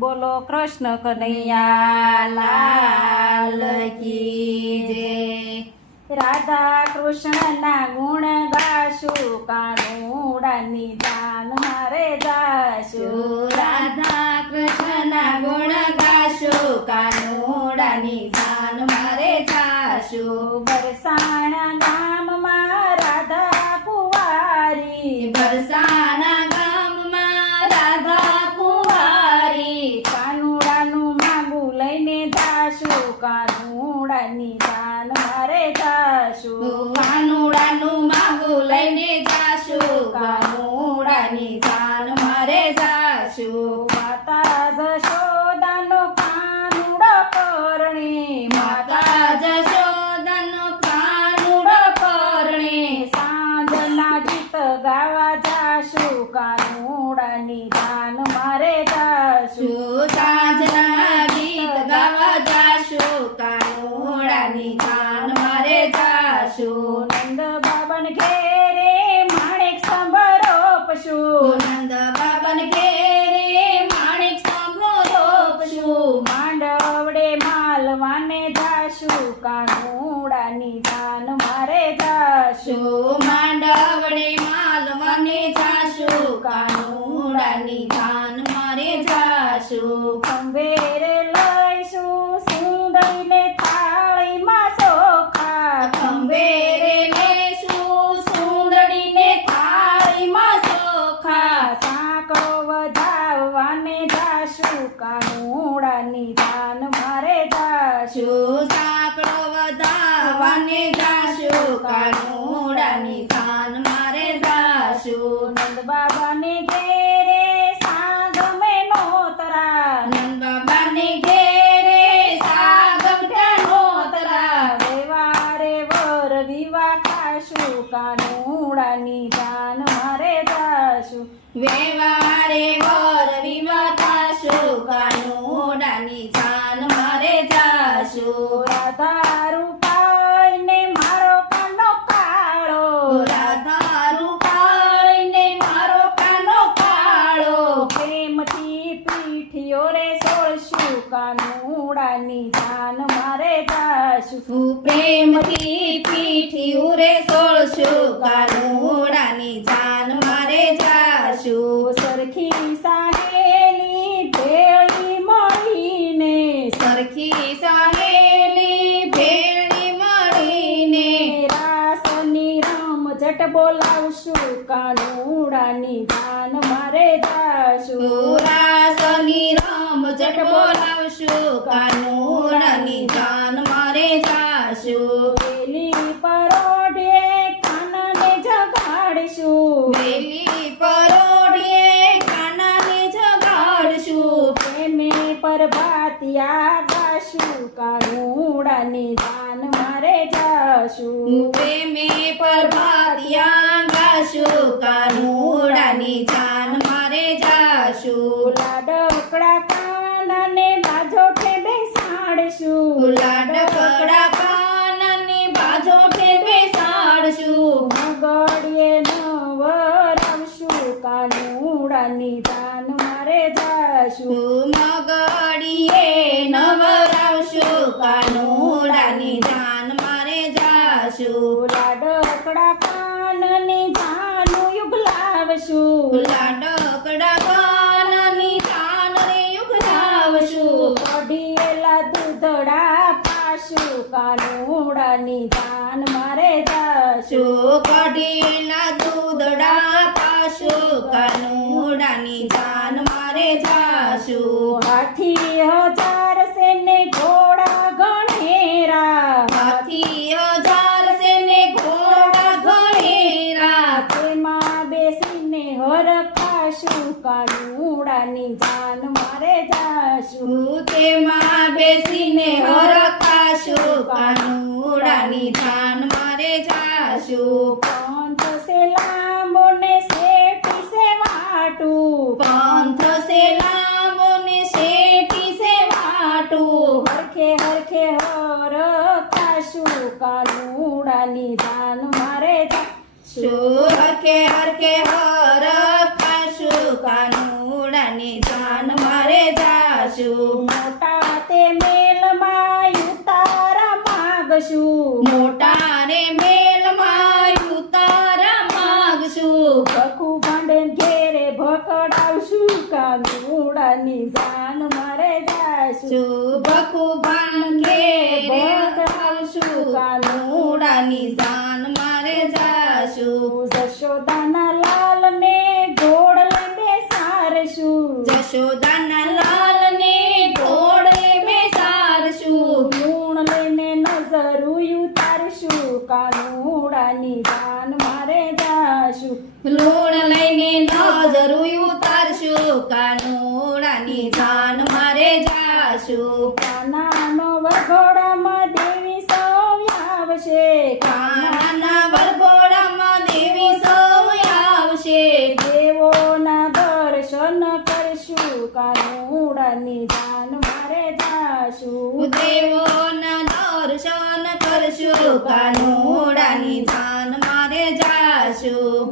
બોલો કૃષ્ણ કનૈયા લાલ કી જય। રાધા કૃષ્ણના ગુણ ગાશું, કાનુડાની દાન મારે જાશું। રાધા કૃષ્ણના ગુણ ગાશું, કાનુડાની દાન મારે જાશું। બરસાણા ગામમાં રાધા કુંવારી, બરસાના ગામમાં રાધા કુંવારી, કાનુડાનું માંગું લઈને જાશું, કાનુડાની દાન મારે જાશું। કાનુડાનું માંગું લઈને જાશું, કાનુડાની દાન મારે જાશું। માતા જશોદાનો કાનુડો પરણે, માતા જશોદાનો કાનુડો પરણે, સાંજના ગીત ગાવા જાશું, કાનુડાની દાન મારે જાશું। સાંજના ગીત ગાવા જાશું, કાનુડાની દાન મારે જાશું। નંદ બાબન ઘેરે માણેક સંભરો પશું, નંદ બાબન ઘેરે માણેક સંભો રોપશું, માંડવડે માલવાને જાશું, કાનુડાની દાન મારે જાશું। માંડવડે માલવાને જાશું, કાનુડાની દાન મારે જાશું। ખંભેરે લઈશું સુંદરીને થાળીમાં ચોખા, ખંભેરે લેશું સુંદરીને થાળીમાં ચોખા, સાંકળો વધાવવાને જાશું, કાનુડાની દાન મારે જાશું। સાંકળો વધાવવાને જાશું, કાનુડાની દાન મારે જાશું। નંદ બાબાને ઘેરે સાગમે નોતરા, નંદ બાબાને ઘેરે સાગમટા નોતરા, વેવારે વર વિવા ખાશું, કાનુડાની દાન મારે જાશું। વેવારે વર વિવાહ થાશું, કાનુડાની દાન મારે જાશું। રાધા રૂપાઈને મારો કાનો કાળો, રાધા રૂપાળીને મારો કાનો કાળો, પ્રેમથી પીઠીઓ રે સોળશું, કાનુડાની દાન મારે જાશું। પ્રેમથી પીઠી ઉરે સોળશું, કાનુડાની દાન મારે જાશું। સરખી સાહેલી ભેળી મળીને, સરખી સહેલી ભેળી મળીને, રાસની રમઝટ બોલાવશું, કાનુડાની દાન મારે જાશું। રાસની રમઝટ બોલાવશું, કાનુડાની દાન મારે જાશું। વેલી પરોઢે કાનાને જગાડશું, વેલી પરોઢીએ કાનાને જગાડશું, પ્રેમે પ્રભાતિયા ગાશું, કાનુડાની દાન મારે જાશું। પ્રેમે પ્રભાતિયા ગાશું, કાનુડાની દાન મારે જાશું। લાડકડા કાનાને બાજોઠે બેસાડશું, લાડકડા કાનાની બાજોઠે બેસાડશું, મગડીએ નવરાવશું, કાનુડાની દાન મારે જાશું। મગડીએ નવરાવશું, કાનુડાની દાન મારે જાશું। લાડકડા કાનની જાનું યુગલાવશું, લાડકડા કાનાની દાન રે યુગલાવશું, કઢીએલા દૂધડા પાશું, કાનુડાની દાન મારે જાશું। કઢીલા દૂધડા પાશું, કાનુડાની દાન મારે જાશું। હાથી હજાર સેને ઘોડા ગણેરા, હાથી હજાર સેને ઘોડા ઘણેરા, તેમાં બેસીને હરખાશું, કાનુડાની દાન મારે જાશું। તેમાં બેસીને હરખાશું, કાનુડાની દાન મારે જાશું। પંથ સે લાંબો ને શેઠી સે વાટું, પંથ સે લાંબો ને શેઠી સે વાટું, હરખે હરખે હરખાશું, કાનુડાની દાન મારે જાશું। હરખે હરખે હરખાશું, કાનુડાની દાન મારે જાશું। જાશું. મોટા તે મેલમાં ઉતારા માગશું મોટા રે મેલમાં ઉતારા માગશું. ભખું ભાંડે ઘેરે ભકડાવશું કાનુડાની જાન મારે જાશું ભખું ભાંગે ભકડાવશું કાનુડાની જાન મારે જાશું. જશોદાના લાલને જોડ લઈને સારશું જશોદાના લાલને ઘોડે બેસાડશું. લૂણ લઈને નજર ઉતારશું કાનુડાની જાન મારે જાશું લૂણ લઈને નજર ઉતારશું કાનુડાની જાન મારે જાશું. કાનાનો વરઘોડામાં દેવી સૌ આવશે કાનાના વરઘોડામાં દેવી સૌ આવશે. દેવોના દર્શન કરશું કાનુડાની જાન મારે જાશું દેવોના દર્શન કરશું કાનુડાની જાન મારે જાશું.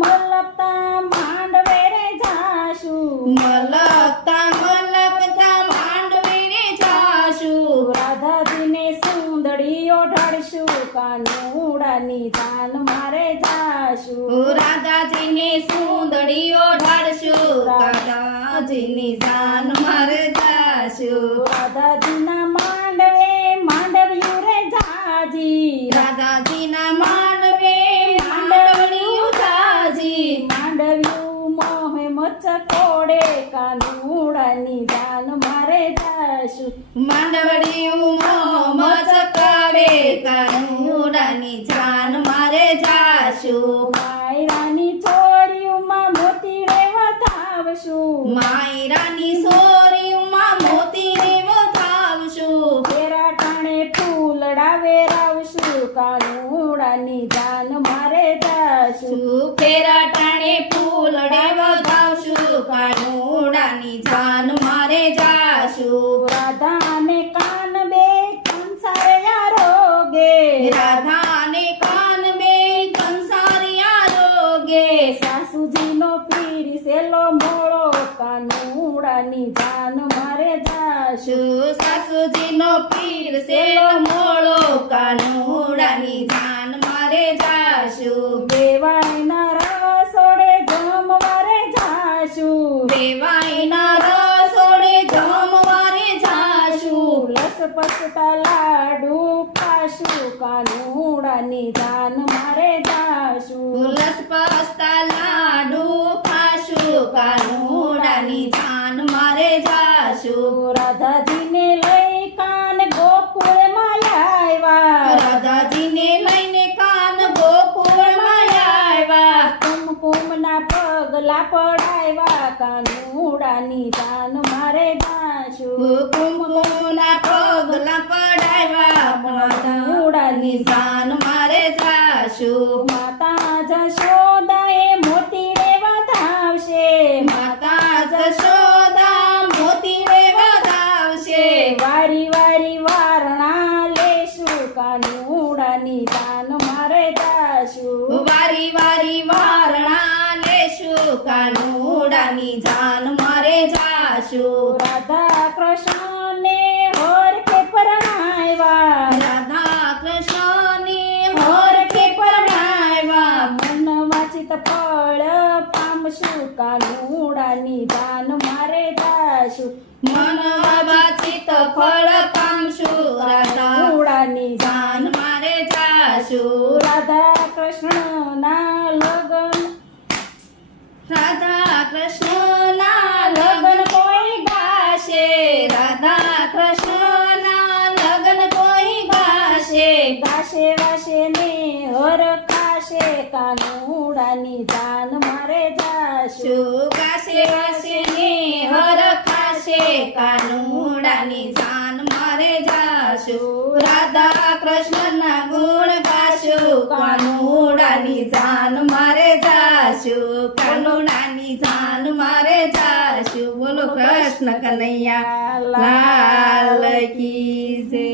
મલકતા માંડવે રે જાશું મલકતા માંડવે રે જાશું. રાધાજીને સુંદડીઓ ઢળશું કાનુડાની જાન મારે જાશું રાધાજીને સુંદડીઓ ઢાળશું રાધાજીની જાન મારે જાશું. રાધાજીના માંડવ્યું રે જાજી રાધાજીના માંડવે માંડવડિયું જાજી. માંડવ્યું મોહે મચકોડે કાનુડાની જાન મારે જાશું માંડવડિયું મચકાવે કાનુડાની જાન મારે જાશું. માયરાની છોરીઓમાં મોતી રે વધાવશું માયરાની સોરીમાં મોતી રે વધાવશું. ફેરા ટાણે ફૂલડા વેરાવશું કાનુડાની જાન મારે જાશું ફેરા ટાણે ફૂલડે વધાવશું કાનુડાની જાન મારે જાશું. રાધાને કાન બે કંસારે આરોગે રાધાને કાન બે કંસારિયા રોગે. સાસુજીનો પીરસેલો મોળો કાનુડાની જાન મારે જાશું સાસુજીનો પીરસેલો મોળો કાનુડાની જાન મારે જાશું. દેવાયના રસોડે જમવારે જાશું દેવાઈના રસોડે જમવારે જાશું. લસપસતા લાડુ ખાશું કાનુડાની જાન મારે જાશું લસપસતા લાડુ ખાશું કાનુડાની જાન મારે જાશું. રાધાજીને લઈ કાન ગોકુળમાં આવ્યા રાધાજીને લઈને કાન ગોકુળમાં આવ્યા. કુમકુમના પગલા પડાવ્યા કાનુડાની જાન મારે જાશું કુમકુમના પગલા પડાવ્યા કાનુડાની જાન મારે જાશું. માતા જશોદાએ મોતી રે વધાવશે માતા જશોદા મોતી રે વધાવશે. વારી વારી વારણા લેશું કાનુડાની જાન મારે જાશું વારી વારી વારણા લેશું કાનુડાની જાન મારે જાશું. રાધા કૃષ્ણને હોરખે પરણાવ્યા રાધા કૃષ્ણને હોરખે પરણાવ્યા. મન વાંચિત ફળ પામશું કાનુડાની જાન મારે જાશું મન વાંચિત ફળ પામશું કાનુડાની જાન મારે જાશું. રાધા કૃષ્ણના લગન રાધા કૃષ્ણના લગન કોઈ ગાશે. રાધા કૃષ્ણના લગન કોઈ ગાશે. ગાશે વાશે ને હરખાશે કાનુડાની જાન મારે જાશું ગાશે વાશે ને હરખાશે કાનુડાની જાન મારે જાશું. રાધા કૃષ્ણના ગુણ ગાશું કાનુડાની જાન મારે જાશું. કાનુડાની જાન મારે જાશું. બોલો કૃષ્ણ કનૈયા લાલ કી જય.